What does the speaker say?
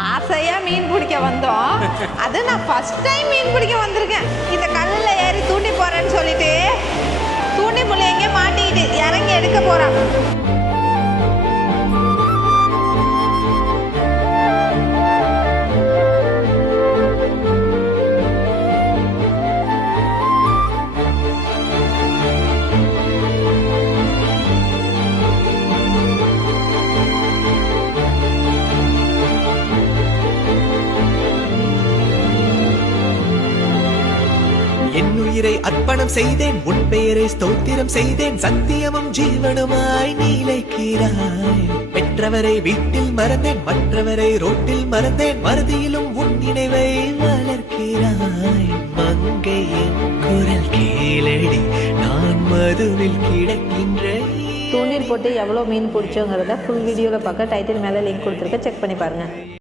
ஆசையா மீன் பிடிக்க வந்தோம். அது நான் ஃபர்ஸ்ட் டைம் மீன் பிடிக்க வந்திருக்கேன். இந்த கல்லில் ஏறி தூண்டி போறேன்னு சொல்லிட்டு தூண்டி புள்ளி எங்கே மாட்டிக்கிட்டு இறங்கி எடுக்க போறான். என்னுயிரை அர்ப்பணம் செய்தேன், உன் பெயரை ஸ்தோத்திரம் செய்தேன், சத்தியமும் ஜீவனுமாய் நீலைக்கிறாய். பெற்றவரை வீட்டில் மறந்தேன், மற்றவரை ரோட்டில் மறந்தேன், மறதியிலும் உன் நினைவை வளர்க்கிறாய். மங்கையின் குரல் கேளடி, நான் மதுவில் கிடக்கின்றேன். தூண்டில் போட்டு எவ்வளோ மீன் பிடிச்சோங்கிறத ஃபுல் வீடியோவில் பார்க்க டைட்டில் மேலே லிங்க் கொடுத்துருக்க, செக் பண்ணி பாருங்கள்.